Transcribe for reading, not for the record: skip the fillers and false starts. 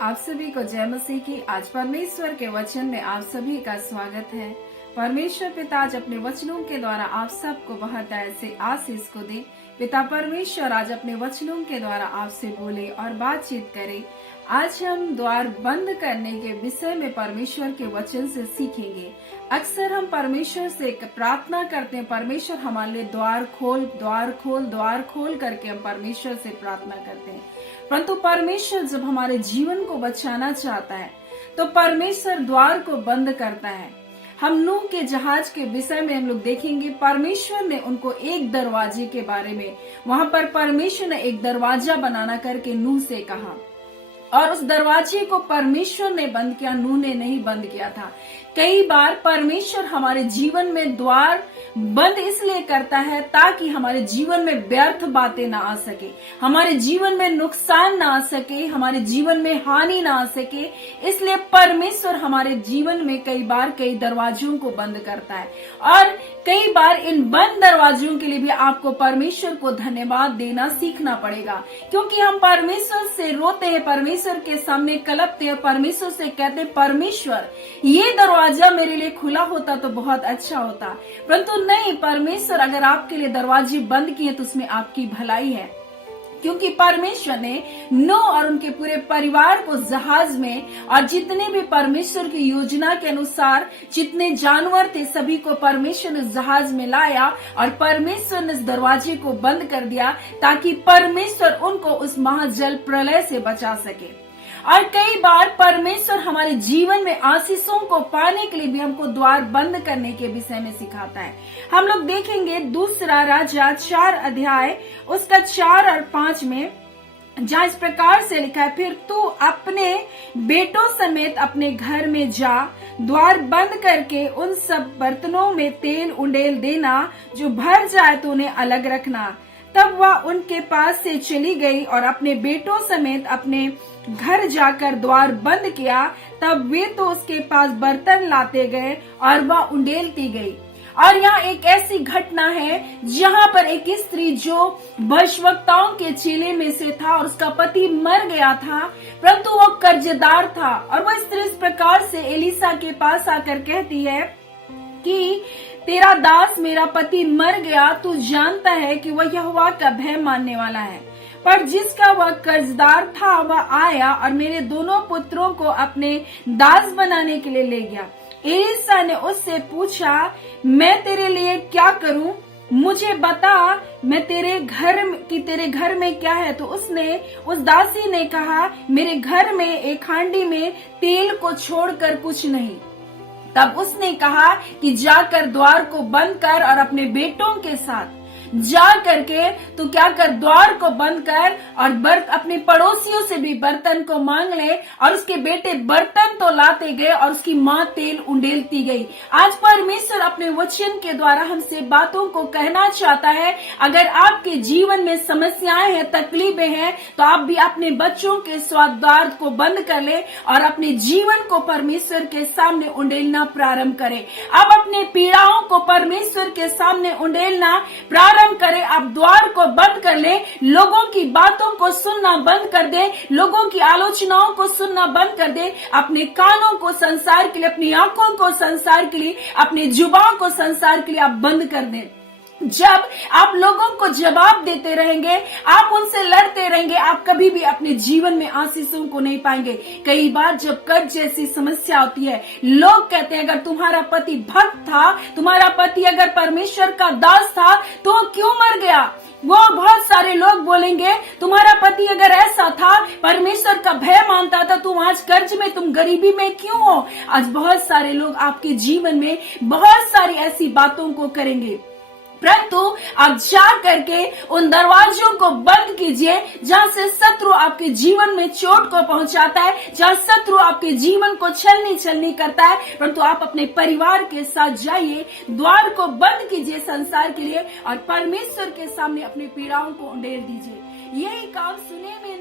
आप सभी को जय मसीह की। आज परमेश्वर के वचन में आप सभी का स्वागत है। परमेश्वर पिता आज अपने वचनों के द्वारा आप सबको बहुत ऐसे आशीष को दे। पिता परमेश्वर आज अपने वचनों के द्वारा आपसे बोले और बातचीत करे। आज हम द्वार बंद करने के विषय में परमेश्वर के वचन से सीखेंगे। अक्सर हम परमेश्वर से प्रार्थना करते हैं, परमेश्वर हमारे लिए द्वार खोल, द्वार खोल, द्वार खोल करके हम परमेश्वर से प्रार्थना करते हैं। परंतु परमेश्वर जब हमारे जीवन को बचाना चाहता है तो परमेश्वर द्वार को बंद करता है। हम नूह के जहाज के विषय में हम लोग देखेंगे। परमेश्वर ने उनको एक दरवाजे के बारे में, वहां पर परमेश्वर ने एक दरवाजा बनाना करके नूह से कहा और उस दरवाजे को परमेश्वर ने बंद किया, नूह ने नहीं बंद किया था। कई बार परमेश्वर हमारे जीवन में द्वार बंद इसलिए करता है ताकि हमारे जीवन में व्यर्थ बातें ना आ सके, हमारे जीवन में नुकसान ना आ सके, हमारे जीवन में हानि ना आ सके। इसलिए परमेश्वर हमारे जीवन में कई बार कई दरवाजों को बंद करता है और कई बार इन बंद दरवाजों के लिए भी आपको परमेश्वर को धन्यवाद देना सीखना पड़ेगा, क्योंकि हम परमेश्वर से रोते हैं, परमेश्वर के सामने कलपते हैं, परमेश्वर से कहते हैं परमेश्वर ये दरवाजा मेरे लिए खुला होता तो बहुत अच्छा होता। परंतु नहीं, परमेश्वर अगर आपके लिए दरवाजे बंद किए तो उसमें आपकी भलाई है, क्योंकि परमेश्वर ने नूह और उनके पूरे परिवार को जहाज में और जितने भी परमेश्वर की योजना के अनुसार जितने जानवर थे सभी को परमेश्वर ने जहाज में लाया और परमेश्वर ने इस दरवाजे को बंद कर दिया ताकि परमेश्वर उनको उस महाजल प्रलय से बचा सके। और कई बार परमेश्वर हमारे जीवन में आशीषों को पाने के लिए भी हमको द्वार बंद करने के विषय में सिखाता है। हम लोग देखेंगे दूसरा राजा 4 अध्याय उसका 4 और 5 में, जहाँ इस प्रकार से लिखा है, फिर तू अपने बेटों समेत अपने घर में जा, द्वार बंद करके उन सब बर्तनों में तेल उंडेल देना, जो भर जाए तो उन्हें अलग रखना। तब वह उनके पास से चली गई और अपने बेटों समेत अपने घर जाकर द्वार बंद किया। तब वे तो उसके पास बर्तन लाते गए और वह उंडेलती गई। और यहाँ एक ऐसी घटना है जहाँ पर एक स्त्री जो भविष्यवक्ताओं के चेले में से था और उसका पति मर गया था, परंतु वो कर्जदार था। और वह स्त्री इस प्रकार से एलिसा के पास आकर कहती है कि तेरा दास मेरा पति मर गया, तू जानता है कि वह यहोवा का भय मानने वाला है। पर जिसका वह कर्जदार था वह आया और मेरे दोनों पुत्रों को अपने दास बनाने के लिए ले गया। एलिसा ने उससे पूछा, मैं तेरे लिए क्या करूं? मुझे बता, मैं तेरे घर में क्या है? तो उस दासी ने कहा, मेरे घर में एक हांडी में तेल को छोड़कर कुछ नहीं। तब उसने कहा कि जाकर द्वार को बंद कर और अपने बेटों के साथ जा करके तू क्या कर, द्वार को बंद कर और अपने पड़ोसियों से भी बर्तन को मांग ले। और उसके बेटे बर्तन तो लाते गए और उसकी माँ तेल उंडेलती गई। आज परमेश्वर अपने वचन के द्वारा हमसे बातों को कहना चाहता है, अगर आपके जीवन में समस्याएं हैं, तकलीफें हैं, तो आप भी अपने बच्चों के द्वार को बंद कर ले और अपने जीवन को परमेश्वर के सामने उंडेलना प्रारंभ करें। आप अपने पीड़ाओं को परमेश्वर के सामने उंडेलना प्रारंभ करें। आप द्वार को बंद कर ले, लोगों की बातों को सुनना बंद कर दे, लोगों की आलोचनाओं को सुनना बंद कर दे। अपने कानों को संसार के लिए, अपनी आंखों को संसार के लिए, अपनी जुबान को संसार के लिए आप बंद कर दें। जब आप लोगों को जवाब देते रहेंगे, आप उनसे लड़ते रहेंगे, आप कभी भी अपने जीवन में आशीषों को नहीं पाएंगे। कई बार जब कर्ज जैसी समस्या होती है, लोग कहते हैं अगर तुम्हारा पति भक्त था, तुम्हारा पति अगर परमेश्वर का दास था तो वो क्यों मर गया? वो बहुत सारे लोग बोलेंगे तुम्हारा पति अगर ऐसा था, परमेश्वर का भय मानता था, तुम आज कर्ज में, तुम गरीबी में क्यों हो? आज बहुत सारे लोग आपके जीवन में बहुत सारी ऐसी बातों को करेंगे, परंतु आप जा करके उन दरवाजों को बंद कीजिए जहाँ से शत्रु आपके जीवन में चोट को पहुंचाता है, जहाँ शत्रु आपके जीवन को छलनी करता है। परंतु आप अपने परिवार के साथ जाइए, द्वार को बंद कीजिए संसार के लिए और परमेश्वर के सामने अपनी पीड़ाओं को उंडेल दीजिए। यही काम सुने में